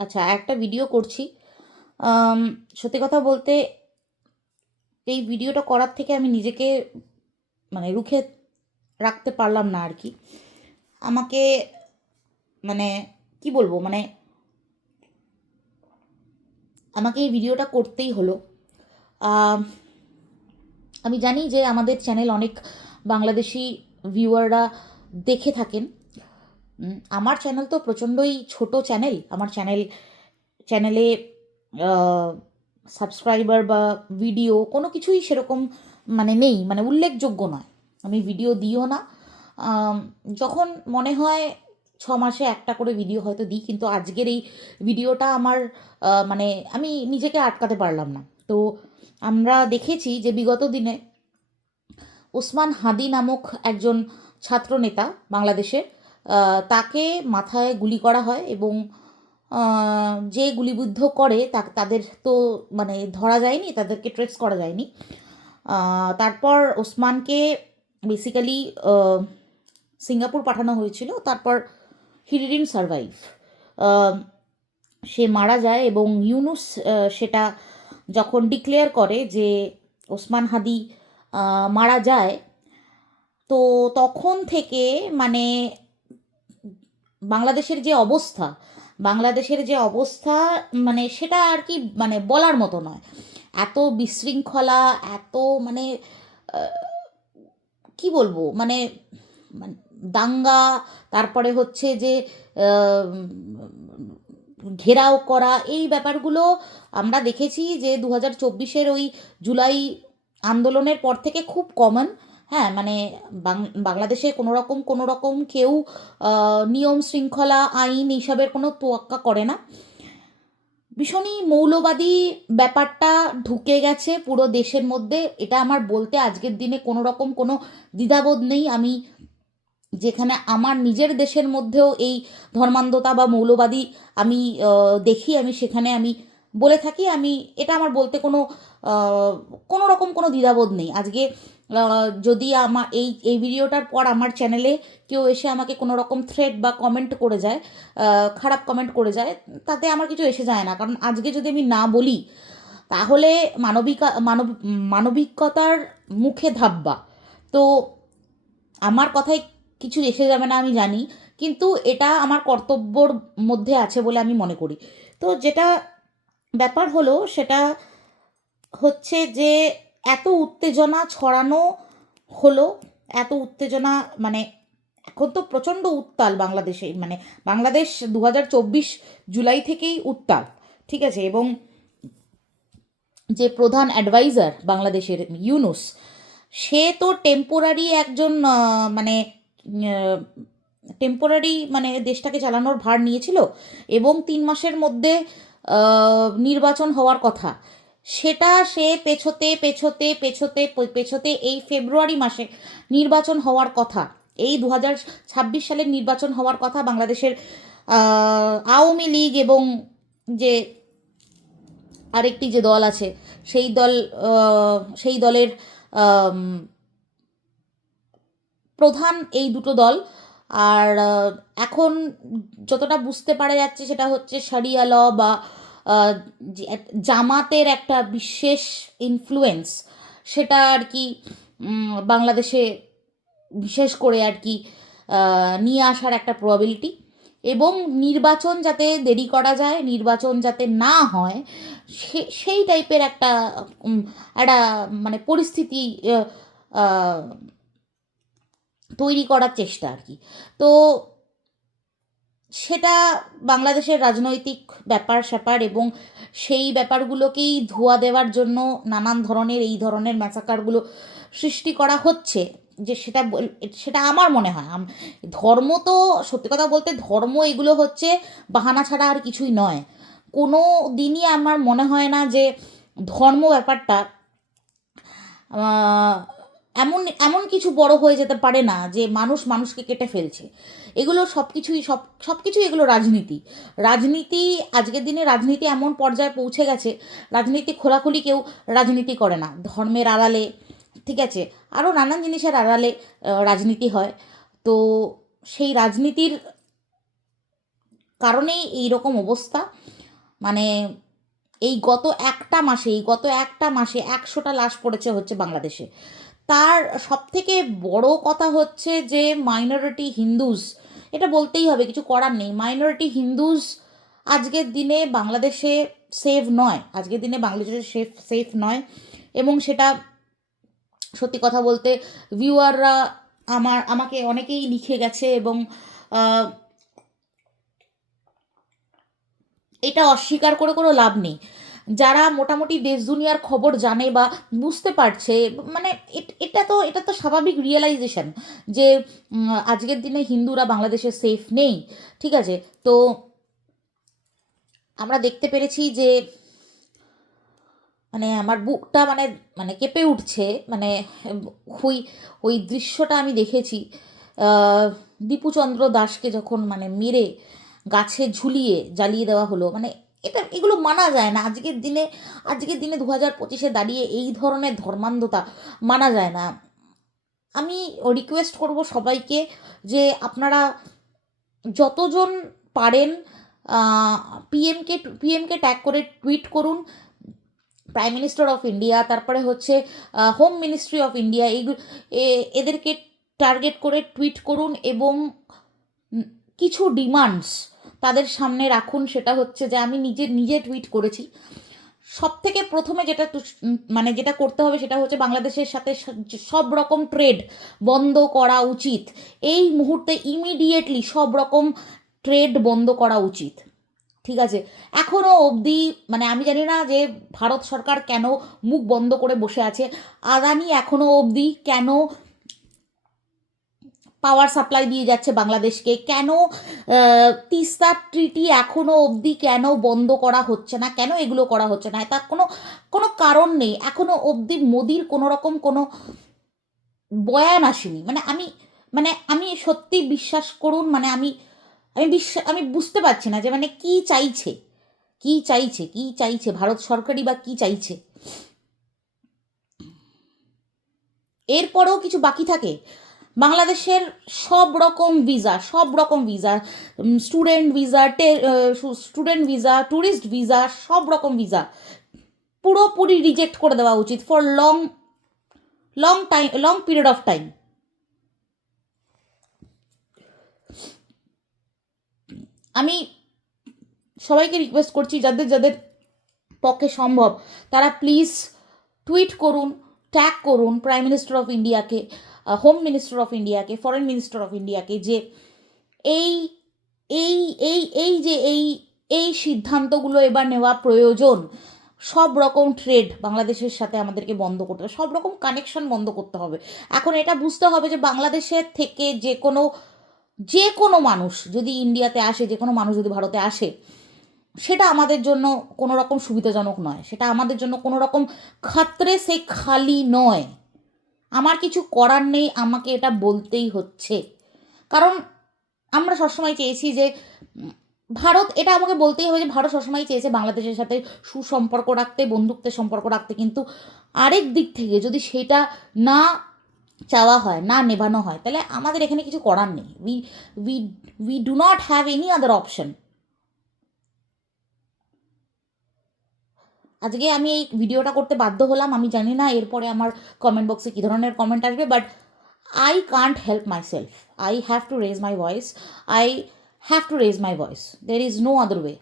আচ্ছা, একটা ভিডিও করছি। আম, সত্যি কথা বলতে এই ভিডিওটা করার থেকে আমি নিজেকে রুখে রাখতে পারলাম না আর কি। আমাকে মানে কি বলবো, আমাকে এই ভিডিওটা করতেই হলো। আম, আমি জানি যে আমাদের চ্যানেল অনেক বাংলাদেশি ভিউয়াররা দেখে থাকেন। আমার চ্যানেল তো প্রচণ্ডই ছোট চ্যানেল। আমার চ্যানেলে সাবস্ক্রাইবার বা ভিডিও কোনো কিছুই সেরকম নেই, উল্লেখযোগ্য নয়। আমি ভিডিও দিও না। আম, যখন মনে হয় 6 মাসে একটা করে ভিডিও হয়তো দিই, কিন্তু আজকের এই ভিডিওটা আমার আমি নিজেকে আটকাতে পারলাম না। তো আমরা দেখেছি যে বিগত দিনে ওসমান হাদি নামক একজন ছাত্রনেতা বাংলাদেশের, তাকে মাথায় গুলি করা হয় এবং যে গুলিবিদ্ধ করে তাদের তো ধরা যায়নি, তাদেরকে ট্রেস করা যায়নি। তারপর ওসমানকে বেসিক্যালি সিঙ্গাপুর পাঠানো হয়েছিল। তারপর হি ডিডন্ট সারভাইভ। সে মারা যায় এবং ইউনুস সেটা যখন ডিক্লেয়ার করে যে ওসমান হাদি মারা যায়, তো তখন থেকে মানে বাংলাদেশের যে অবস্থা বাংলাদেশের যে অবস্থা সেটা আর কি বলার মতো নয়। এত বিশৃঙ্খলা, এত মানে কি বলবো, মানে দাঙ্গা, তারপরে হচ্ছে যে আহ, ঘেরাও করা, এই ব্যাপারগুলো আমরা দেখেছি যে 2024-এর ওই জুলাই আন্দোলনের পর থেকে খুব কমন। হ্যাঁ, বাংলাদেশে কোনো রকম কেউ নিয়ম শৃঙ্খলা আইন এইসবের কোনো তোয়াক্কা করে না। ভীষণই মৌলবাদী ব্যাপারটা ঢুকে গেছে পুরো দেশের মধ্যে। এটা আমার বলতে আজকের দিনে কোনো রকম কোনো দ্বিধাবোধ নেই। আমি যেখানে আমার নিজের দেশের মধ্যেও এই ধর্মান্ধতা বা মৌলবাদী আমি দেখি, আমি সেখানে আমি বলে থাকি। আমি এটা আমার বলতে কোনো রকম কোনো দ্বিধাবোধ নেই। আজকে যদি আমার এই এই ভিডিওটার পর আমার চ্যানেলে কেউ এসে আমাকে কোনো রকম থ্রেট বা কমেন্ট করে যায়, খারাপ কমেন্ট করে যায়, তাতে আমার কিছু এসে যায় না। কারণ আজকে যদি আমি না বলি তাহলে মানবিকতার মুখে ধাব্বা। তো আমার কথায় কিছু এসে যাবে না আমি জানি, কিন্তু এটা আমার কর্তব্যর মধ্যে আছে বলে আমি মনে করি। তো যেটা ব্যাপার হলো সেটা হচ্ছে যে এত উত্তেজনা ছড়ানো হলো, এত উত্তেজনা মানে এখন তো প্রচণ্ড উত্তাল বাংলাদেশে। বাংলাদেশ 2024 জুলাই থেকেই উত্তাল, ঠিক আছে। এবং যে প্রধান অ্যাডভাইজার বাংলাদেশের ইউনুস, সে তো টেম্পোরারি একজন টেম্পোরারি দেশটাকে চালানোর ভার নিয়েছিল এবং 3 মাসের মধ্যে নির্বাচন হওয়ার কথা। সেটা সে পেছোতে পেছোতে পেছোতে পেছোতে এই ফেব্রুয়ারি মাসে নির্বাচন হওয়ার কথা। এই 2026 সালের নির্বাচন হওয়ার কথা বাংলাদেশের। আওয়ামী লীগ এবং যে আরেকটি যে দল আছে সেই দল, সেই দলের আম, প্রধান এই দুটো দল। আর এখন যতটা বুঝতে পারা যাচ্ছে সেটা হচ্ছে শরিয়া ল বা জামাতের একটা বিশেষ ইনফ্লুয়েন্স, সেটা আর কি বাংলাদেশে বিশেষ করে আর কি নিয়ে আসার একটা প্রবাবিলিটি। এবং নির্বাচন যাতে দেরি করা যায়, নির্বাচন যাতে না হয়, সেই টাইপের একটা একটা পরিস্থিতি আহ, আহ, তৈরি করার চেষ্টা আর কি। তো সেটা বাংলাদেশের রাজনৈতিক ব্যাপার স্যাপার এবং সেই ব্যাপারগুলোকেই ধোঁয়া দেওয়ার জন্য নানান ধরনের এই ধরনের ম্যাসাকারগুলো সৃষ্টি করা হচ্ছে। যে সেটা আমার মনে হয় ধর্ম তো, সত্যি কথা বলতে ধর্ম এগুলো হচ্ছে বাহানা ছাড়া আর কিছুই নয়। কোনো দিনই আমার মনে হয় না যে ধর্ম ব্যাপারটা এমন এমন কিছু বড় হয়ে যেতে পারে না যে মানুষ মানুষকে কেটে ফেলছে। এগুলো সব কিছুই এগুলো রাজনীতি। রাজনীতি আজকের দিনে রাজনীতি এমন পর্যায়ে পৌঁছে গেছে, রাজনীতি খোলাখুলি কেউ রাজনীতি করে না, ধর্মের আড়ালে, ঠিক আছে, আরও নানান জিনিসের আড়ালে রাজনীতি হয়। তো সেই রাজনীতির কারণেই এইরকম অবস্থা। মানে এই গত একটা মাসে 100টা লাশ পড়েছে হচ্ছে বাংলাদেশে। তার সবথেকে বড় কথা হচ্ছে যে মাইনরিটি হিন্দুজ, এটা বলতেই হবে, কিছু করার নেই, মাইনরিটি হিন্দুজ আজকের দিনে বাংলাদেশে সেফ নয়, আজকের দিনে বাংলাদেশে সেফ নয়। এবং সেটা সত্যি কথা বলতে ভিউয়াররা আমাকে অনেকেই লিখে গেছে, এবং এটা অস্বীকার করে কোনো লাভ নেই। যারা মোটামুটি দেশ দুনিয়ার খবর জানে বা বুঝতে পারছে, মানে এটা তো স্বাভাবিক রিয়েলাইজেশন যে আজকের দিনে হিন্দুরা বাংলাদেশে সেফ নেই। ঠিক আছে, তো আমরা দেখতে পেরেছি যে মানে আমার বুকটা মানে মানে কেঁপে উঠছে। মানে ওই ওই দৃশ্যটা আমি দেখেছি, দীপুচন্দ্র দাসকে যখন মানে মেরে গাছে ঝুলিয়ে জ্বালিয়ে দেওয়া হলো। মানে এগুলো মানা যায় না আজকের দিনে 2025-এ দাঁড়িয়ে এই ধরনের ধর্মান্ধতা মানা যায় না। আমি রিকোয়েস্ট করব সবাইকে যে আপনারা যতজন পারেন পিএমকে ট্যাগ করে টুইট করুন, প্রাইম মিনিস্টার অফ ইন্ডিয়া, তারপরে হচ্ছে হোম মিনিস্ট্রি অফ ইন্ডিয়া, এদেরকে টার্গেট করে টুইট করুন এবং কিছু ডিমান্ডস তাদের সামনে রাখুন। সেটা হচ্ছে যে আমি নিজে টুইট করেছি, সব থেকে প্রথমে যেটা করতে হবে সেটা হচ্ছে বাংলাদেশের সাথে সব রকম ট্রেড বন্ধ করা উচিত। এই মুহূর্তে ইমিডিয়েটলি সব রকম ট্রেড বন্ধ করা উচিত। ঠিক আছে, এখনও অবধি মানে আমি জানি না যে ভারত সরকার কেন মুখ বন্ধ করে বসে আছে। আদানি এখনও অবধি কেন পাওয়ার সাপ্লাই দিয়ে যাচ্ছে বাংলাদেশকে, কেন তিস্তা ট্রিটি এখনও অবধি কেন বন্ধ করা হচ্ছে না, কেন এগুলো করা হচ্ছে না, তার কোনো কারণ নেই। এখনও অবধি মোদির কোনো রকম কোনো বয়ান আসেনি। আমি সত্যি বিশ্বাস করুন, মানে আমি বুঝতে পারছি না যে মানে কি চাইছে ভারত সরকারই বা কি চাইছে। এরপরেও কিছু বাকি থাকে। বাংলাদেশের সব রকম visa student visa, tourist visa, সব রকম ভিসা পুরোপুরি রিজেক্ট করে দেওয়া উচিত for long period of time. আমি সবাইকে রিকোয়েস্ট করছি, যাদের পক্ষে সম্ভব তারা প্লিজ টুইট করুন, ট্যাগ করুন প্রাইম মিনিস্টার অফ ইন্ডিয়াকে, হোম মিনিস্টার অফ ইন্ডিয়াকে, ফরেন মিনিস্টার অফ ইন্ডিয়াকে, যে এই এই এই এই যে এই এই সিদ্ধান্তগুলো এবার নেওয়া প্রয়োজন। সব রকম ট্রেড বাংলাদেশের সাথে আমাদেরকে বন্ধ করতে হবে, সব রকম কানেকশন বন্ধ করতে হবে। এখন এটা বুঝতে হবে যে বাংলাদেশের থেকে যে কোনো মানুষ যদি ইন্ডিয়াতে আসে, যে কোনো মানুষ যদি ভারতে আসে, সেটা আমাদের জন্য কোনো রকম সুবিধাজনক নয়, সেটা আমাদের জন্য কোনো রকম খাতরে সে খালি নয়। আমার কিছু করার নেই, আমাকে এটা বলতেই হচ্ছে। কারণ আমরা সবসময় চেয়েছি যে ভারত, এটা আমাকে বলতেই হবে যে ভারত সবসময় চেয়েছে বাংলাদেশের সাথে সুসম্পর্ক রাখতে, বন্ধুত্বের সম্পর্ক রাখতে। কিন্তু আরেক দিক থেকে যদি সেটা না চাওয়া হয়, না নেভানো হয়, তাহলে আমাদের এখানে কিছু করার নেই। We do not have any other option. আজকে আমি এই ভিডিওটা করতে বাধ্য হলাম। আমি জানি না এরপরে আমার কমেন্ট বক্সে কী ধরনের কমেন্ট আসবে, but I can't help my self. I have to raise my voice. I have to raise my voice. There is no other way.